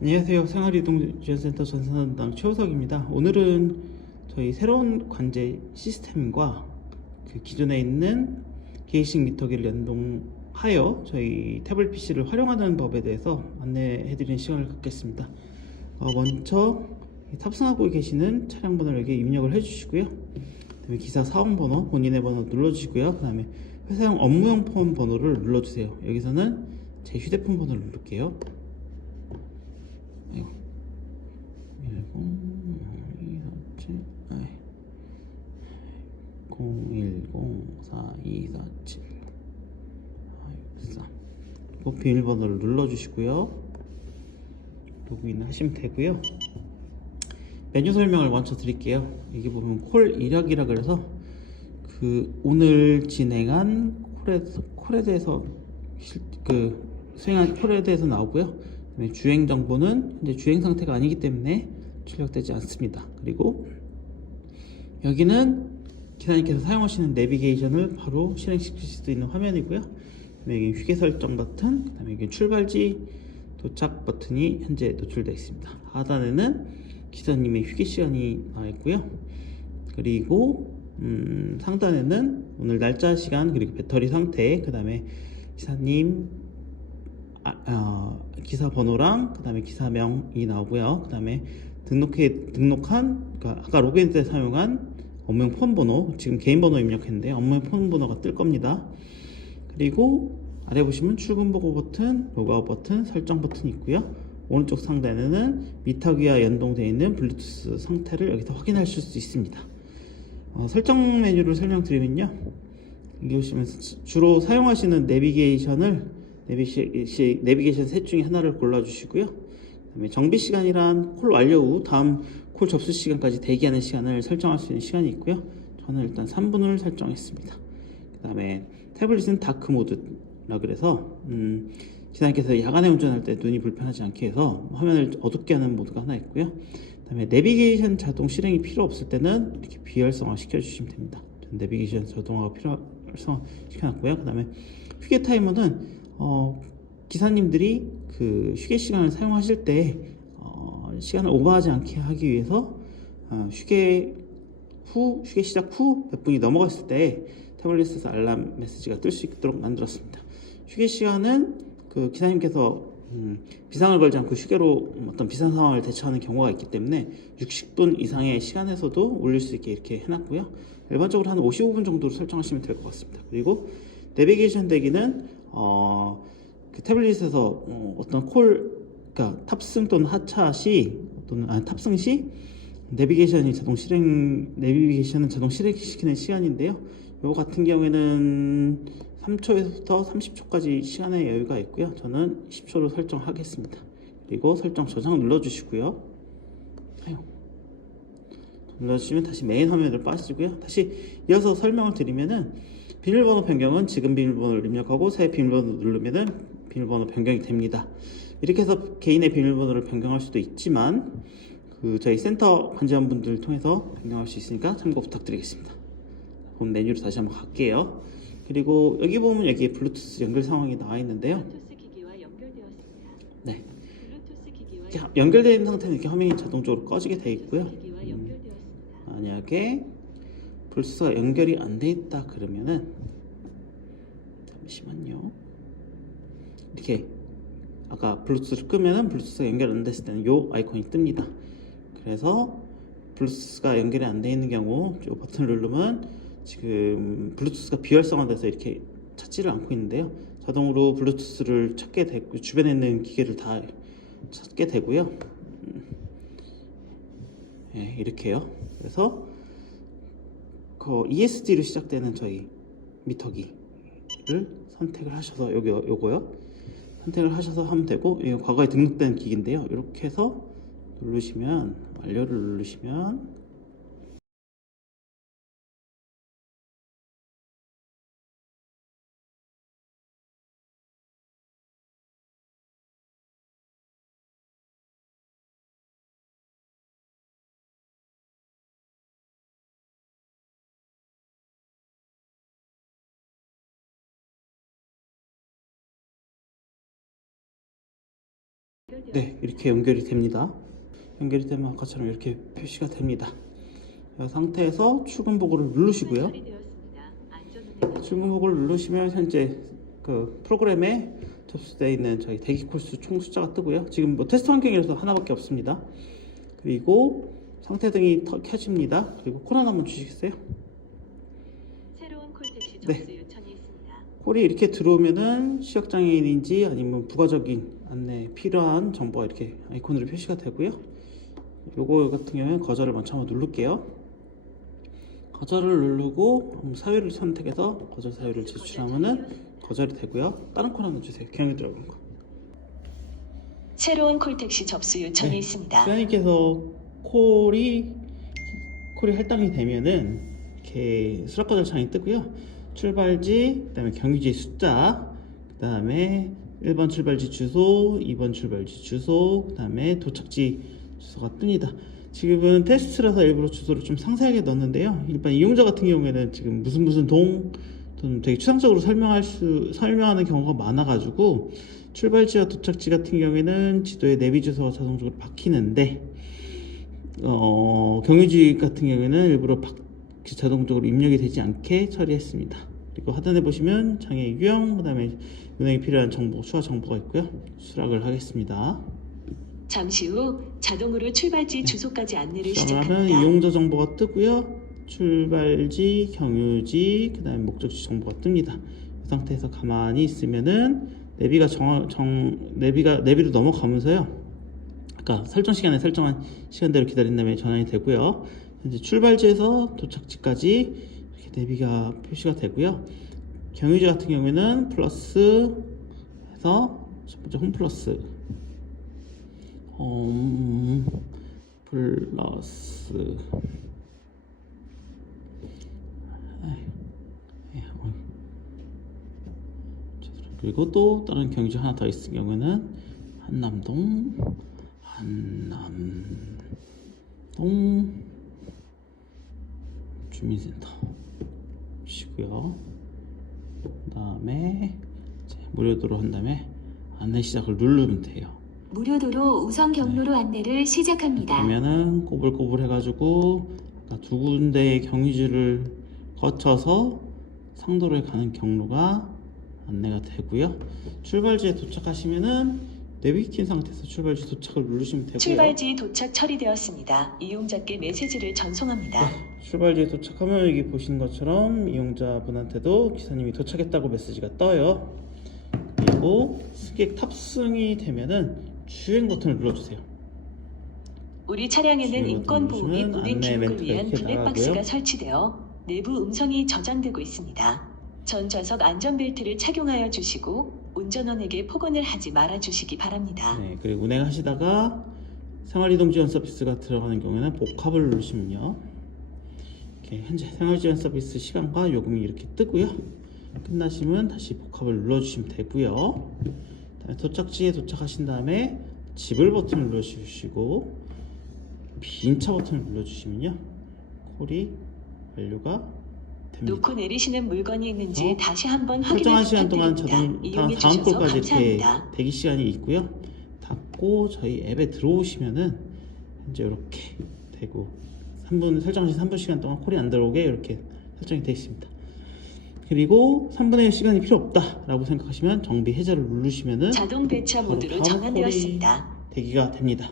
안녕하세요. 생활이동지원센터 전산담당 최우석입니다. 오늘은 저희 새로운 관제 시스템과 그 기존에 있는 게이식 미터기를 연동하여 저희 태블릿 PC를 활용하는 법에 대해서 안내해드리는 시간을 갖겠습니다. 먼저 탑승하고 계시는 차량 번호를 여기에 입력을 해주시고요. 그다음에 기사 사원 번호, 본인의 번호 눌러주시고요. 그 다음에 회사용 업무용 폰 번호를 눌러주세요. 여기서는 제 휴대폰 번호를 누를게요. 아이고. 104247 0104247 비밀번호를 눌러주시고요. 로그인 하시면 되고요. 메뉴 설명을 먼저 드릴게요. 여기 보면 콜 이력이라 그래서 그 오늘 진행한 콜에 대해서 수행한 콜에 대해서 나오고요. 주행 정보는 현재 주행 상태가 아니기 때문에 출력되지 않습니다. 그리고 여기는 기사님께서 사용하시는 내비게이션을 바로 실행시킬 수 있는 화면이고요. 여기 휴게 설정 버튼, 그다음에 여기 출발지 도착 버튼이 현재 노출되어 있습니다. 하단에는 기사님의 휴게 시간이 나와 있고요. 그리고 상단에는 오늘 날짜, 시간, 그리고 배터리 상태, 그 다음에 기사님 기사 번호랑 그 다음에 기사명이 나오고요. 그 다음에 등록한 그러니까 아까 로그인 때 사용한 업무용 폰 번호, 지금 개인 번호 입력했는데 업무용 폰 번호가 뜰 겁니다. 그리고 아래 보시면 출근 보고 버튼, 로그아웃 버튼, 설정 버튼이 있고요. 오른쪽 상단에는 미터기와 연동되어 있는 블루투스 상태를 여기서 확인하실 수 있습니다. 설정 메뉴를 설명드리면요. 여기 보시면 주로 사용하시는 내비게이션 셋 중에 하나를 골라주시고요. 그다음에 정비 시간이란 콜 완료 후 다음 콜 접수 시간까지 대기하는 시간을 설정할 수 있는 시간이 있고요. 저는 일단 3분을 설정했습니다. 그 다음에 태블릿은 다크 모드라 그래서 기사님께서 야간에 운전할 때 눈이 불편하지 않게 해서 화면을 어둡게 하는 모드가 하나 있고요. 그 다음에 내비게이션 자동 실행이 필요 없을 때는 이렇게 비활성화 시켜주시면 됩니다. 내비게이션 자동화가 활성화 시켜놨고요. 그 다음에 휴게 타이머는 기사님들이 그 휴게 시간을 사용하실 때 시간을 오버하지 않게 하기 위해서 휴게 시작 후 몇 분이 넘어갔을 때 태블릿에서 알람 메시지가 뜰 수 있도록 만들었습니다. 휴게 시간은 그 기사님께서 비상을 걸지 않고 휴게로 어떤 비상 상황을 대처하는 경우가 있기 때문에 60분 이상의 시간에서도 올릴 수 있게 이렇게 해놨고요. 일반적으로 한 55분 정도로 설정하시면 될 것 같습니다. 그리고 내비게이션 대기는 그 태블릿에서 어떤 그러니까 탑승 또는 하차 시 또는 탑승 시 내비게이션은 자동 실행시키는 시간인데요. 이거 같은 경우에는 3초에서부터 30초까지 시간의 여유가 있고요. 저는 10초로 설정하겠습니다. 그리고 설정 저장 눌러주시고요. 눌러주시면 다시 메인 화면으로 빠지고요. 다시 이어서 설명을 드리면은 비밀번호 변경은 지금 비밀번호를 입력하고 새 비밀번호 누르면은 비밀번호 변경이 됩니다. 이렇게 해서 개인의 비밀번호를 변경할 수도 있지만 그 저희 센터 관제원분들 통해서 변경할 수 있으니까 참고 부탁드리겠습니다. 본 메뉴로 다시 한번 갈게요. 그리고 여기 보면 여기에 블루투스 연결 상황이 나와 있는데요. 블루투스 기기와 연결되었습니다. 네. 블루투스 기기와 이렇게 연결되어 있는 상태는 이렇게 화면이 자동적으로 꺼지게 되어 있고요. 연결되었습니다. 만약에 블루투스가 연결이 안 돼 있다 그러면은 잠시만요. 이렇게 아까 블루투스를 끄면은 블루투스가 연결 안 됐을 때는 요 아이콘이 뜹니다. 그래서 블루투스가 연결이 안 돼 있는 경우 이 버튼을 누르면 지금 블루투스가 비활성화돼서 이렇게 찾지를 않고 있는데요. 자동으로 블루투스를 찾게 되고 주변에 있는 기계를 다 찾게 되고요. 네, 이렇게요. 그래서 그 ESD로 시작되는 저희 미터기를 선택을 하셔서 요거요. 선택을 하셔서 하면 되고 이거 과거에 등록된 기기인데요. 이렇게 해서 누르시면 완료를 누르시면 네, 이렇게 연결이 됩니다. 연결이 되면 아까처럼 이렇게 표시가 됩니다. 이 상태에서 출금 보고를 누르시고요. 처리되었습니다. 안전 출금 보고를 누르시면 현재 그 프로그램에 접수되어 있는 저희 대기 콜수 총 숫자가 뜨고요. 지금 뭐 테스트 환경이라서 하나밖에 없습니다. 그리고 상태등이 켜집니다. 그리고 콜 하나 한번 주시겠어요? 새로운 콜택시 네. 접수 요청이 있습니다. 콜이 이렇게 들어오면은 시각장애인인지 아니면 부가적인 안내 필요한 정보가 이렇게 아이콘으로 표시가 되고요. 요거 같은 경우에는 거절을 먼저 한번 누를게요. 거절을 누르고 사유를 선택해서 거절 사유를 제출하면은 거절이 되고요. 다른 콜 하나 주세요. 경유 들어간 거. 새로운 콜택시 접수 요청이 네. 있습니다. 수현님께서 콜이 할당이 되면은 이렇게 수락 거절 창이 뜨고요. 출발지, 그다음에 경유지 숫자, 그다음에 1번 출발지 주소, 2번 출발지 주소, 그다음에 도착지 주소가 뜹니다. 지금은 테스트라서 일부러 주소를 좀 상세하게 넣었는데요. 일반 이용자 같은 경우에는 지금 무슨 동 또는 되게 추상적으로 설명하는 경우가 많아가지고 출발지와 도착지 같은 경우에는 지도에 내비 주소가 자동적으로 박히는데 경유지 같은 경우에는 일부러 자동적으로 입력이 되지 않게 처리했습니다. 그리고 하단에 보시면 장애 유형, 그 다음에 은행에 필요한 정보, 추가 정보가 있고요. 수락을 하겠습니다. 잠시 후 자동으로 출발지 주소까지 안내를 수락을 하면 시작합니다. 이용자 정보가 뜨고요. 출발지, 경유지, 그 다음에 목적지 정보가 뜹니다. 이 상태에서 가만히 있으면은 내비로 넘어가면서요. 아까 설정 시간에 설정한 시간대로 기다린 다음에 전환이 되고요. 현재 출발지에서 도착지까지 이렇게 내비가 표시가 되고요. 경유지 같은 경우에는 플러스 해서 첫 번째 홈플러스 그리고 또 다른 경유지 하나 더 있을 경우에는 한남동 주민센터 주시고요. 그 다음에 무료도로 한 다음에 안내 시작을 누르면 돼요. 무료도로 우선 경로로 안내를 시작합니다. 보면은 꼬불꼬불 해가지고 아까 두 군데의 경유지를 거쳐서 상도로에 가는 경로가 안내가 되고요. 출발지에 도착하시면은 내비 킨 상태에서 출발지 도착을 누르시면 되고요. 출발지 도착 처리되었습니다. 이용자께 메시지를 전송합니다. 출발지에 도착하면 여기 보시는 것처럼 이용자분한테도 기사님이 도착했다고 메시지가 떠요. 그리고 승객 탑승이 되면은 주행 버튼을 눌러주세요. 우리 차량에는 주행 인권 버튼 보호 및 누르시면 운행 안내 교육을 멘트가 위한 이렇게 블랙박스가 나가고요. 설치되어 내부 음성이 저장되고 있습니다. 전 좌석 안전벨트를 착용하여 주시고 운전원에게 폭언을 하지 말아 주시기 바랍니다. 네, 그리고 운행하시다가 생활이동 지원 서비스가 들어가는 경우에는 복합을 누르시면요. 이렇게 현재 생활 지원 서비스 시간과 요금이 이렇게 뜨고요. 끝나시면 다시 복합을 눌러주시면 되고요. 그다음에 도착지에 도착하신 다음에 지불 버튼을 눌러주시고 빈차 버튼을 눌러주시면요. 콜이 완료가 됩니다. 놓고 내리시는 물건이 있는지 다시 한번 설정한 확인을 시간 동안 부탁드립니다. 이용해 다음 주셔서 콜까지 이렇게 감사합니다. 대기 시간이 있고요. 닫고 저희 앱에 들어오시면은 현재 이렇게 되고 설정하신 3분 시간 동안 콜이 안 들어오게 이렇게 설정이 되어 있습니다. 그리고 3분의 1 시간이 필요 없다라고 생각하시면 정비 해제를 누르시면은 자동 배차 모드로 전환되었습니다. 대기가 됩니다.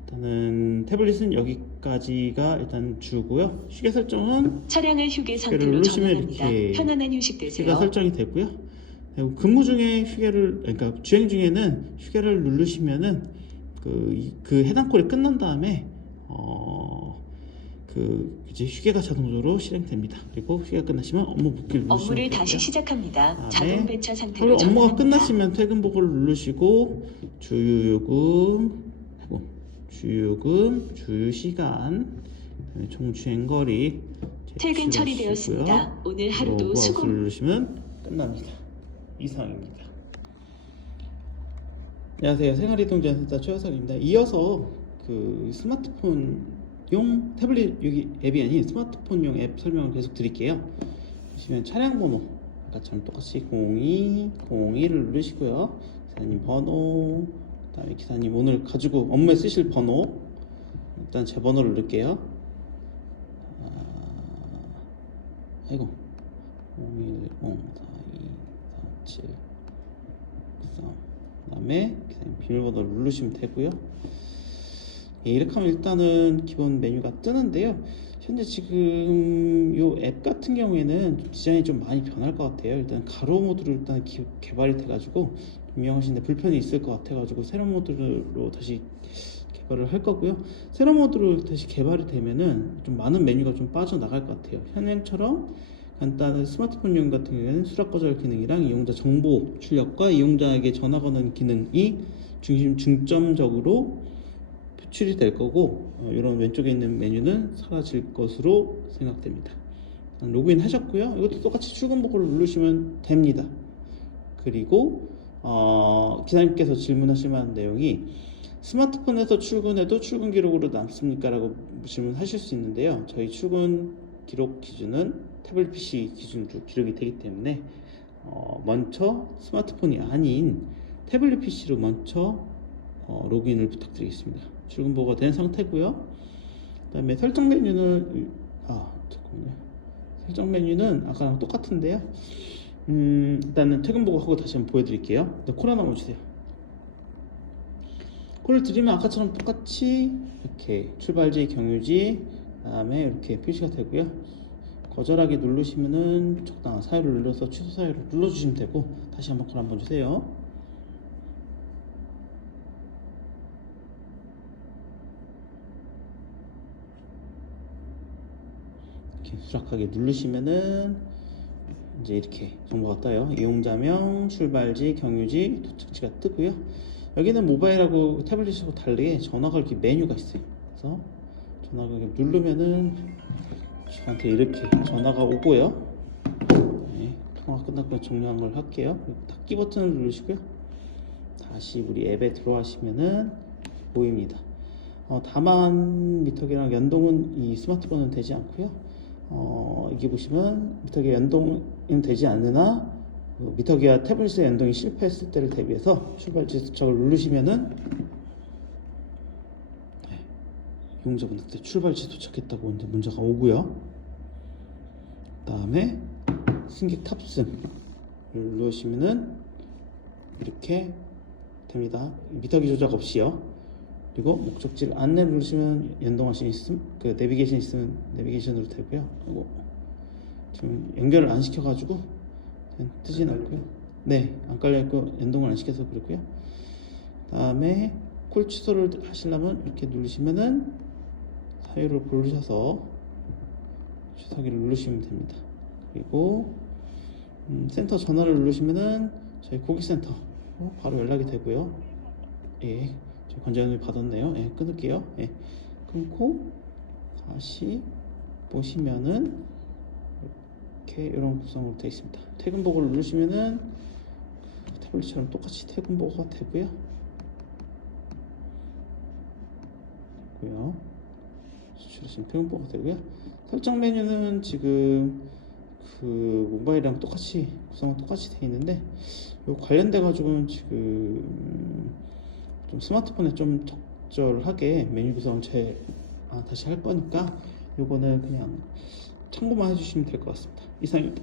일단은 태블릿은 여기까지가 일단 주고요. 휴게 설정은 차량을 휴게 휴게를 상태로 누르시면 전환합니다. 이렇게 편안한 휴식 휴게가 되세요. 설정이 되고요. 그리고 근무 중에 그러니까 주행 중에는 휴게를 누르시면은 그 해당 콜이 끝난 다음에 이제 휴게가 자동적으로 실행됩니다. 그리고 휴게가 끝나시면 업무 복귀를 누르시면 업무를 되고요. 다시 시작합니다. 그다음에 자동 배차 상태로 그리고 업무가 전환합니다. 끝나시면 퇴근 보고를 누르시고 주유요금, 주유시간, 그다음에 총 주행거리 퇴근 처리되었습니다. 오늘 하루도 수고. 누르시면 끝납니다. 이상입니다. 안녕하세요. 생활이동지원센터 최호석입니다. 이어서 그 스마트폰용 태블릿 여기 앱이 아닌 스마트폰용 앱 설명을 계속 드릴게요. 보시면 차량 번호 아까처럼 똑같이 02, 02를 누르시고요. 기사님 번호, 그다음에 기사님 오늘 가지고 업무에 쓰실 번호, 일단 제 번호를 넣을게요. 아이고 010-4247 그다음에 기사님 비밀번호를 누르시면 되고요. 예, 이렇게 하면 일단은 기본 메뉴가 뜨는데요. 현재 지금 이 앱 같은 경우에는 좀 디자인이 좀 많이 변할 것 같아요. 일단 가로 모드로 일단 개발이 돼가지고 좀 이용하시는데 불편이 있을 것 같아가지고 세로 모드로 다시 개발을 할 거고요. 세로 모드로 다시 개발이 되면은 좀 많은 메뉴가 좀 빠져나갈 것 같아요. 현행처럼 간단한 스마트폰용 같은 경우에는 수락 거절 기능이랑 이용자 정보 출력과 이용자에게 전화 거는 기능이 중점적으로 표출이 될 거고, 이런 왼쪽에 있는 메뉴는 사라질 것으로 생각됩니다. 로그인 하셨고요. 이것도 똑같이 출근 보고를 누르시면 됩니다. 그리고 기사님께서 질문하실 만한 내용이 스마트폰에서 출근해도 출근 기록으로 남습니까? 라고 질문하실 수 있는데요. 저희 출근 기록 기준은 태블릿 PC 기준으로 기록이 되기 때문에 먼저 스마트폰이 아닌 태블릿 PC로 먼저 로그인을 부탁드리겠습니다. 출근 보고가 된 상태고요. 그 다음에 설정 메뉴는 잠깐만요. 설정 메뉴는 아까랑 똑같은데요. 일단은 퇴근 보고 하고 다시 한번 보여드릴게요. 콜 하나 주세요. 콜을 드리면 아까처럼 똑같이 이렇게 출발지, 경유지, 그 다음에 이렇게 표시가 되고요. 거절하기 누르시면은 적당한 사유를 눌러서 취소 사유를 눌러주시면 되고, 다시 한번 콜 한번 주세요. 이렇게 수락하게 누르시면은 이제 이렇게 정보가 떠요. 이용자명, 출발지, 경유지, 도착지가 뜨고요. 여기는 모바일하고 태블릿하고 달리 전화 걸기 메뉴가 있어요. 그래서 전화 걸기 누르면은 저한테 이렇게 전화가 오고요. 네, 통화 끝났고 종료한 걸 할게요. 닫기 버튼을 누르시고요. 다시 우리 앱에 들어가시면은 보입니다. 다만 미터기랑 연동은 이 스마트폰은 되지 않고요. 이게 보시면 미터기 연동은 되지 않으나 미터기와 태블릿의 연동이 실패했을 때를 대비해서 출발지 도착을 누르시면은 이용자분한테 출발지 도착했다고 이제 문자가 오고요. 그 다음에 승객 탑승을 누르시면은 이렇게 됩니다. 미터기 조작 없이요. 그리고 목적지를 안내 누르시면 연동하신 있음, 그 내비게이션 있으면 내비게이션으로 되고요. 그리고 지금 연결을 안 시켜가지고 뜨진 않고요. 네, 안 깔려 있고 연동을 안 시켜서 그렇고요. 다음에 콜 취소를 하시려면 이렇게 누르시면은 사유를 고르셔서 취소하기를 누르시면 됩니다. 그리고 센터 전화를 누르시면은 저희 고객센터 바로 연락이 되고요. 예. 관장님이 받았네요. 예, 끊을게요. 예, 끊고 다시 보시면은 이렇게 이런 구성으로 되어 있습니다. 퇴근 보고를 누르시면은 태블릿처럼 똑같이 퇴근 보고가 되고요. 수출하신 퇴근 보고가 되고요. 설정 메뉴는 지금 그 모바일이랑 똑같이 구성은 똑같이 되어 있는데, 요 관련돼 가지고는 지금 좀 스마트폰에 좀 적절하게 메뉴 구성을 다시 할 거니까 요거는 그냥 참고만 해주시면 될 것 같습니다. 이상입니다.